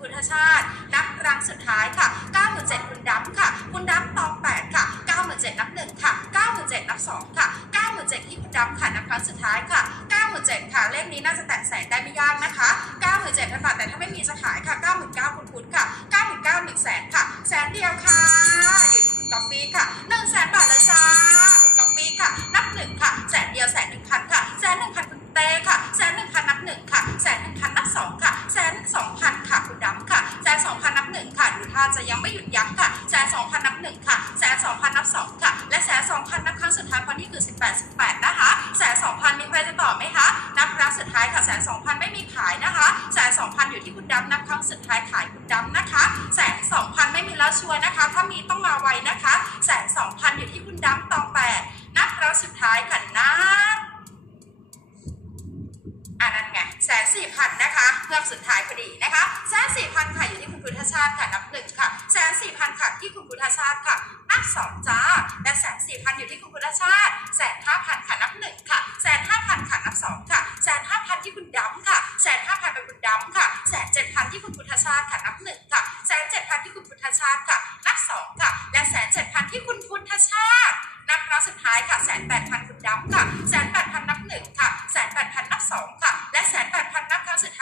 พุทธชาติ นับครั้งสุดท้ายค่ะ 97 คุณดับค่ะ คุณดับตอง8ค่ะ 97 นับ1ค่ะ 97 นับ2ค่ะ 97ที่คุณดำค่ะ นับครั้งสุดท้ายค่ะ 97 ค่ะ เลขนี้น่าจะแตะแสนได้ไม่ยากนะคะ 97พันบาทแต่ถ้าไม่มีจะขายค่ะ 99,000คุณพุทธค่ะ 99 1แสนค่ะ แสนเดียวค่ะ ท่าจะยังไม่หยุดยั้งค่ะแสนสองพันนับหนึ่งค่ะแสนสองพันนับสองค่ะและแสนสองพันนับครั้งสุดท้ายเพราะนี่คือสิบแปดสิบแปดนะคะแสนสองพันมีใครจะตอบไหมคะนับครั้งสุดท้ายค่ะแสนสองพันไม่มีขายนะคะแสนสองพันอยู่ที่คุณดำนับครั้งสุดท้ายขายคุณดำนะคะแสนสองพันไม่มีแล้วชัวร์นะคะ ถ้ามีต้องมาไวนะคะแสนสองพันอยู่ที่คุณดำตองแปดนับครั้งสุดท้ายค่ะนับ อันนั้นไงแสนสี่พันนะคะเพื่อ สุดท้ายพอดีนะคะแสนสี่พันค่ะอยู่ที่คุณพุทธชาติค่ะนับหนึ่งค่ะแสนสี่พันค่ะที่คุณพุทธชาติค่ะนับสองจ้าและแสนสี่พันอยู่ที่คุณพุทธชาติแสนห้าพันค่ะนับหนึ่งค่ะแสนห้าพันค่ะนับสองค่ะแสนห้าพันที่คุณดำค่ะแสนห้าพันเป็นคุณดำค่ะแสนเจ็ดพันที่คุณพุทธชาติค่ะนับหนึ่งค่ะแสนเจ็ดพันที่คุณพุทธชาติค่ะนับสองค่ะและแสนเจ็ดพันที่คุณพุทธชาตินับครั้งสุดท้ายค่ะแสนแปดพันคุณดำค่ะแสนแปด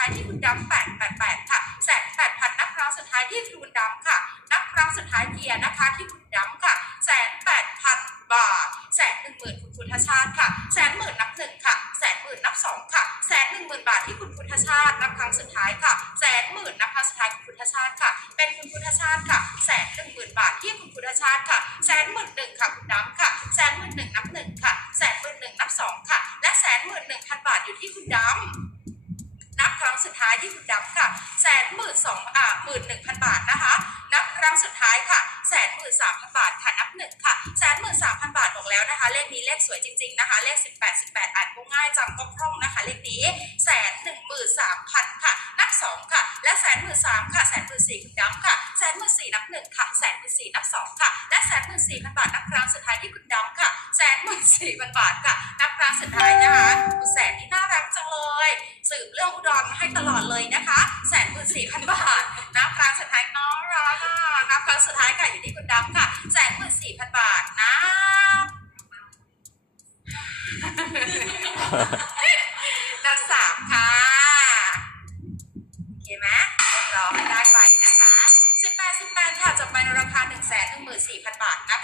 ท้ายที่คุณดำแปดแปดแปดค่ะแสนแปดพันนับครั้งสุดท้ายที่คุณดำค่ะ นับครั้งสุดท้ายเทียร์นะคะที่คุณดำค่ะแสนแปดพันบาทแสนหนึ่งหมื่นคุณพุทธชาติค่ะแสนหมื่นนับหนึ่งค่ะแสนหมื่นนับสองค่ะแสนหนึ่งหมื่นบาทที่คุณพุทธชาตินับครั้งสุดท้ายค่ะแสนหมื่นนับครั้งสุดท้ายคุณพุทธชาติค่ะ เป็นคุณพุทธชาติค่ะแสนหนึ่งหมื่นบาทที่คุณพุทธชาติค่ะแสนหมื่นหนึ่งค่ะคุณดำค่ะแสนหมื่นหนึ่งนับหนึ่งค่ะแสนหมื่นหนึ่งนับสองค่ะ แสนหมื่นสองอ่าหมื่นหนึ่งพันบาทนะคะ นับครั้งสุดท้ายค่ะแสนหมื่นสามพันบาทค่ะนับหนึ่งค่ะแสนหมื่นสามพันบาทบอกแล้วนะคะ เลขนี้เลขสวยจริง ๆนะคะ เลขสิบแปดสิบแปดอ่านก็ง่ายจำก็คล่องนะคะ เลขนี้แสนหนึ่งหมื่นสามพันค่ะ นับสองค่ะ และแสนหมื่นสามค่ะแสนหมื่นสี่คุณดำค่ะแสนหมื่นสี่นับหนึ่งค่ะแสนหมื่นสี่นับสองค่ะและแสนหมื่นสี่พันบาทนับครั้งสุดท้ายที่คุณดำค่ะแสนหมื่นสี่พันบาทค่ะนับ มื่นสี่พันบาทนับครั้งสุดท้ายน้องรักอะนับครั้งสุดท้ายค่ะอยู่ที่คุณดำค่ะแสนหมื่นสี่พันบาทนะนับสามค่ะโอเคไหมเรียบร้อยได้ไปนะคะสิบแปดสิบแปดค่ะจบไปในราคาหนึ่งแสนหนึ่งหมื่นสี่พันบาทนะคะ